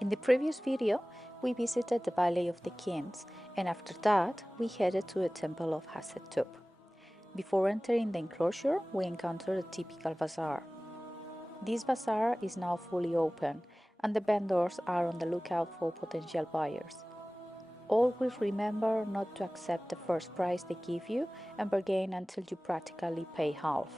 In the previous video, we visited the Valley of the Kings, and after that, we headed to the Temple of Hatshepsut. Before entering the enclosure, we encountered a typical bazaar. This bazaar is now fully open, and the vendors are on the lookout for potential buyers. Always remember not to accept the first price they give you and bargain until you practically pay half.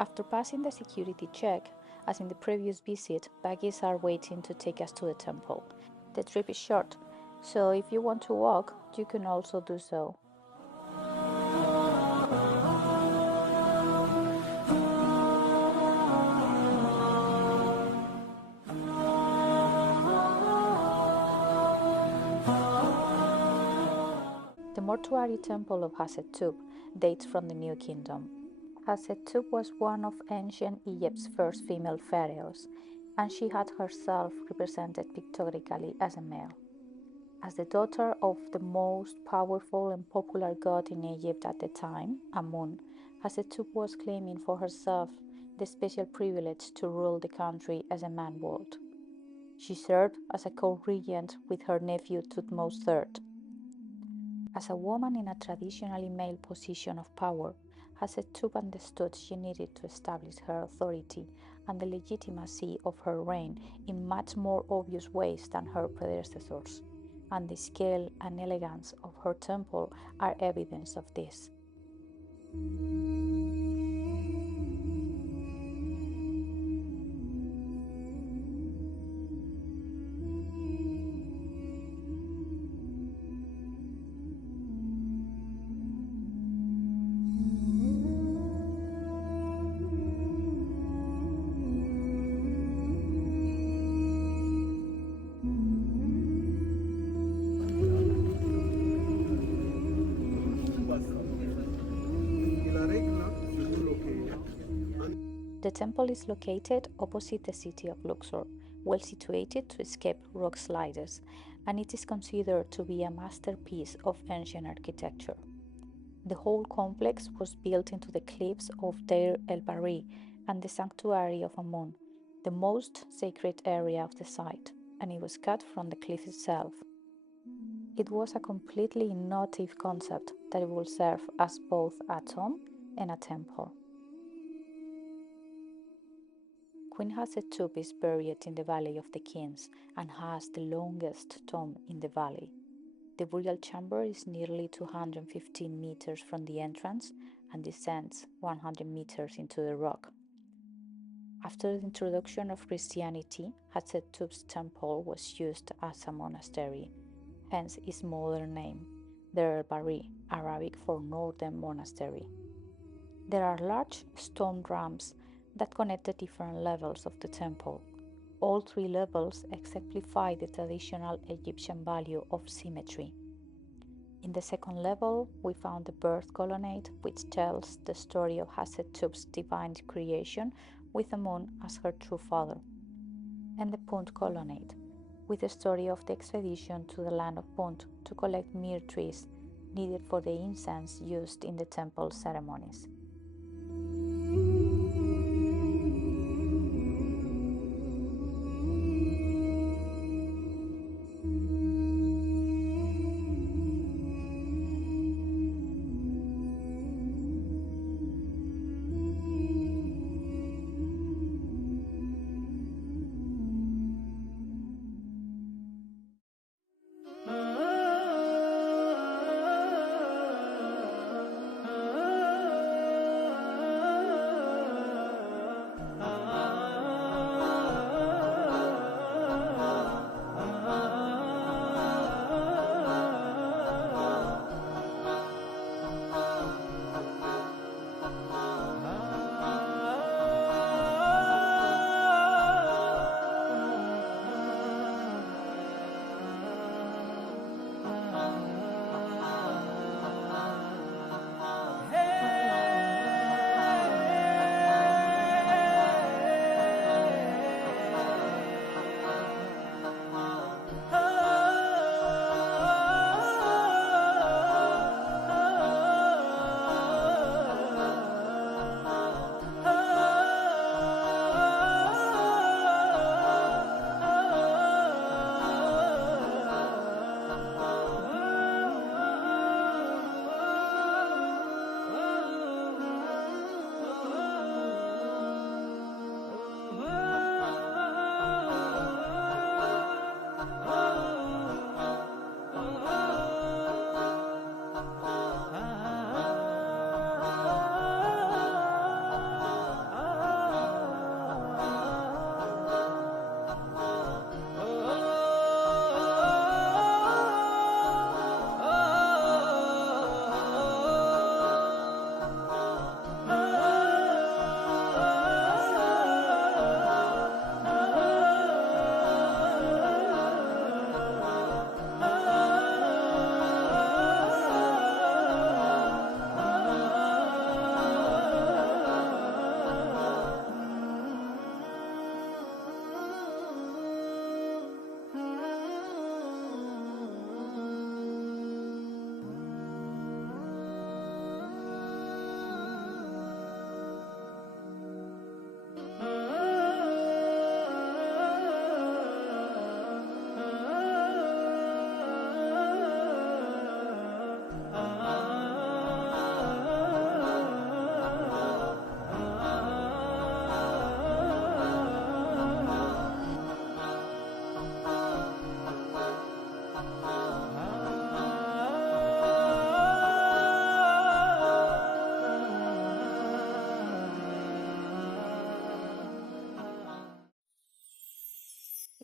After passing the security check, as in the previous visit, buggies are waiting to take us to the temple. The trip is short, so if you want to walk, you can also do so. The mortuary temple of Hatshepsut dates from the New Kingdom. Hatshepsut was one of ancient Egypt's first female pharaohs, and she had herself represented pictorically as a male. As the daughter of the most powerful and popular god in Egypt at the time, Amun, Hatshepsut was claiming for herself the special privilege to rule the country as a man would. She served as a co-regent with her nephew Thutmose III. As a woman in a traditionally male position of power, Hatshepsut understood she needed to establish her authority and the legitimacy of her reign in much more obvious ways than her predecessors, and the scale and elegance of her temple are evidence of this. The temple is located opposite the city of Luxor, well situated to escape rock sliders, and it is considered to be a masterpiece of ancient architecture. The whole complex was built into the cliffs of Deir el-Bahri and the sanctuary of Amun, the most sacred area of the site, and it was cut from the cliff itself. It was a completely innovative concept that will serve as both a tomb and a temple. Queen Hatshepsut is buried in the Valley of the Kings and has the longest tomb in the valley. The burial chamber is nearly 215 meters from the entrance and descends 100 meters into the rock. After the introduction of Christianity, Hatshepsut Temple was used as a monastery, hence its modern name, Deir el-Bahri, Arabic for Northern Monastery. There are large stone ramps that connect the different levels of the temple. All three levels exemplify the traditional Egyptian value of symmetry. In the second level, we found the birth colonnade, which tells the story of Hatshepsut's divine creation with Amun as her true father, and the Punt colonnade, with the story of the expedition to the land of Punt to collect myrrh trees needed for the incense used in the temple ceremonies.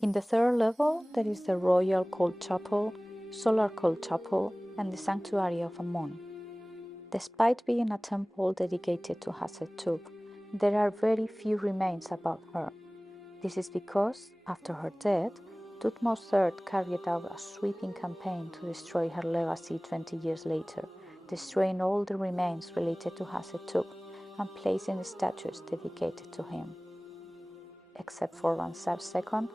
In the third level, there is the Royal Cold Chapel, Solar Cold Chapel, and the Sanctuary of Amun. Despite being a temple dedicated to Hatshepsut, there are very few remains about her. This is because, after her death, Thutmose III carried out a sweeping campaign to destroy her legacy 20 years later, destroying all the remains related to Hatshepsut and placing statues dedicated to him. Except for Ramses II,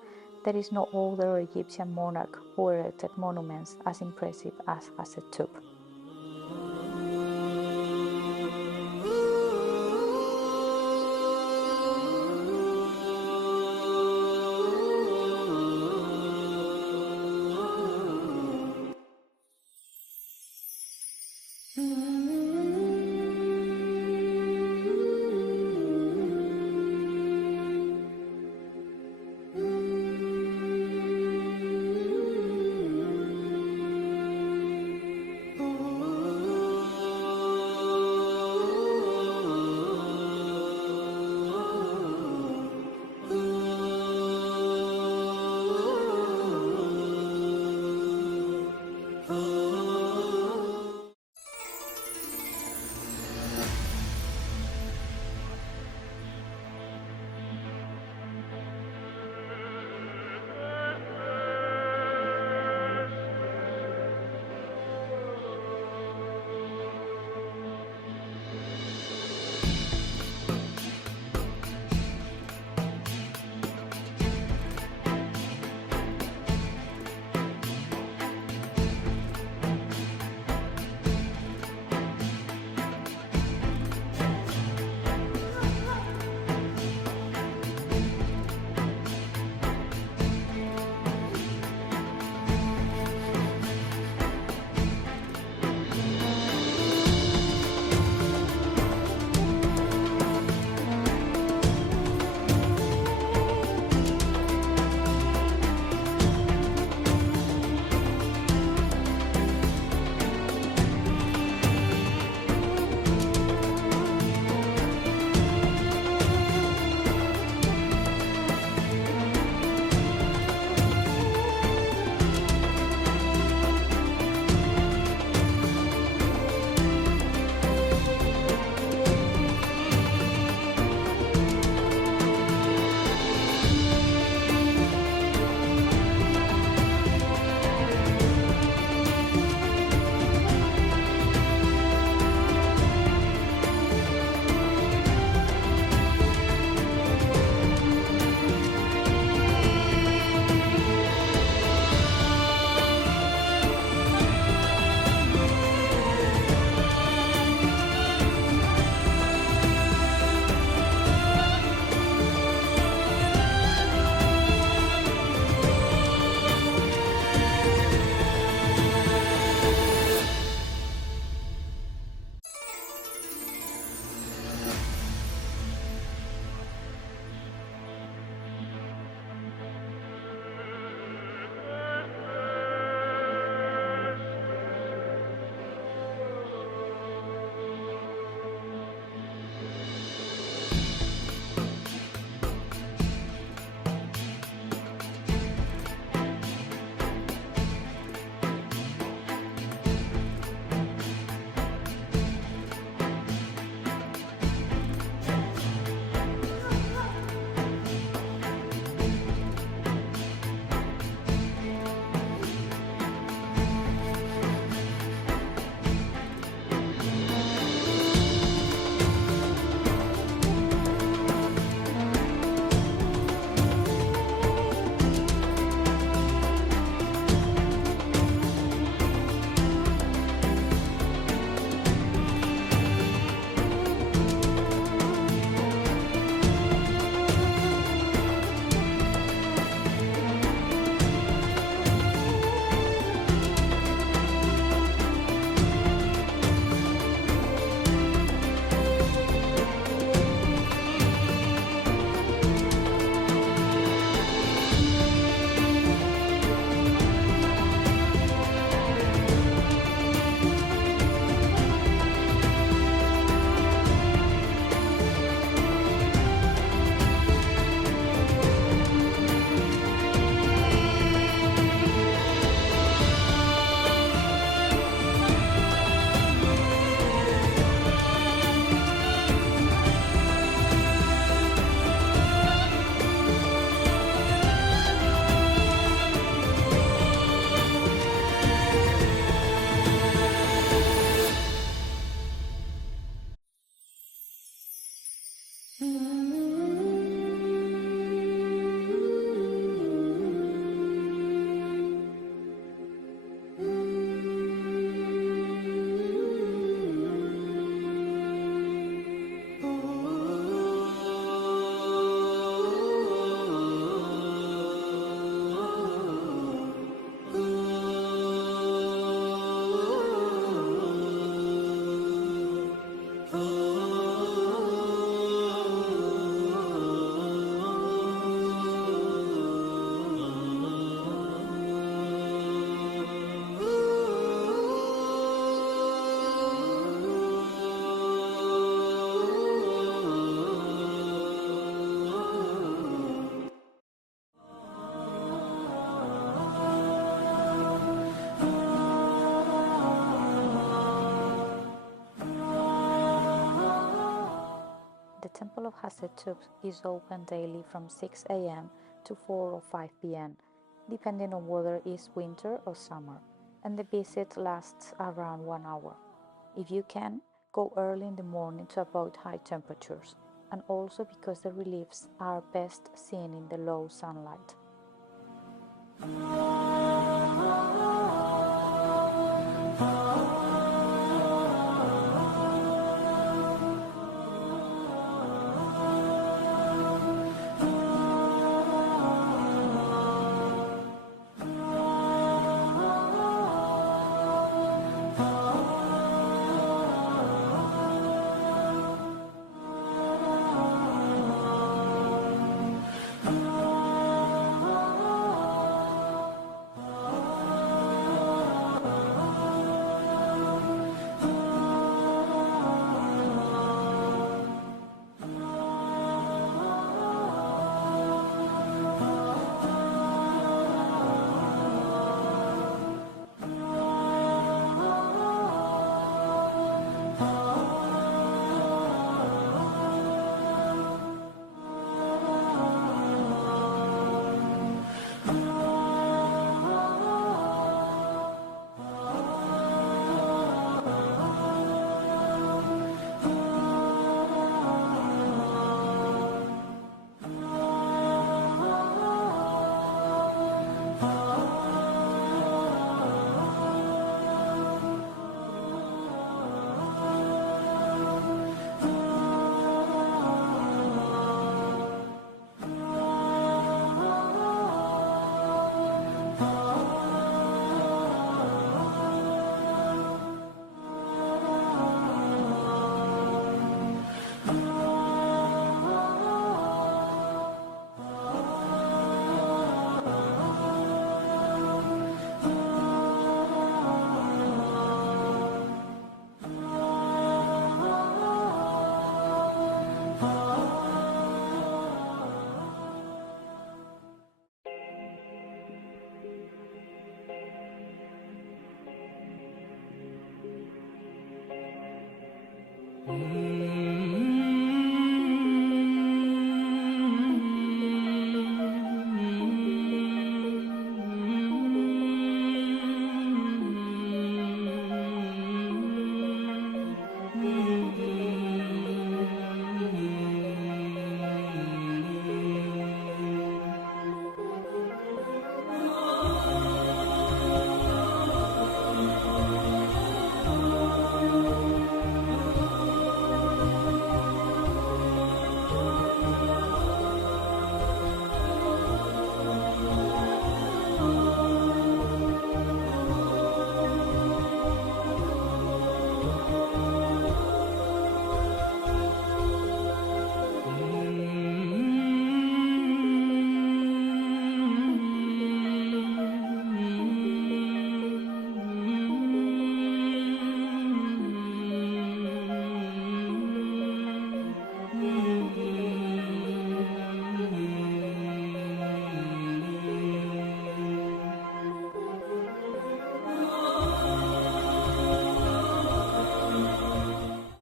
there is no other Egyptian monarch who erected monuments as impressive as Hatshepsut. Hatshepsut is open daily from 6 a.m. to 4 or 5 p.m., depending on whether it's winter or summer, and the visit lasts around 1 hour. If you can, go early in the morning to avoid high temperatures, and also because the reliefs are best seen in the low sunlight.